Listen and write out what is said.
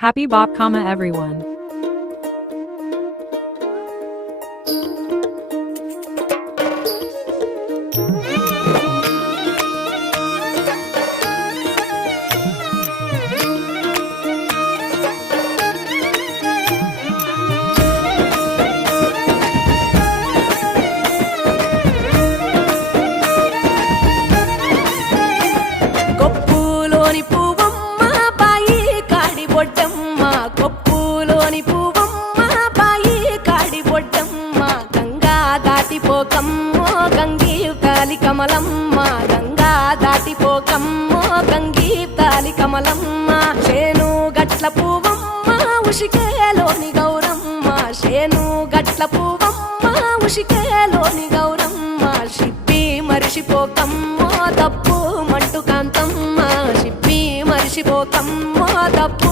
Happy Bop, everyone. కొప్పులోని పువ్వమ్మ బాయి కాడి బొడ్డమ్మ కొప్పులోని పువ్వమ్మ బాయి కాడి బొడ్డమ్మ గంగా దాటిపోకమ్మో గంగీ తాలి కమలమ్మ గంగా దాటిపోకమ్మో గంగీ తాలి కమలమ్మ శేను గట్ల పువ్వమ్మ ఉషికేలోని గౌరమ్మ శేను గట్ల పువ్వమ్మ ఉషికేలోని గౌరమ్మ షిప్పి మరిషిపోకమ్మో తప్పు మంటు కాంతమ్మ షిప్పి మరిషిపోకమ్మో తప్పు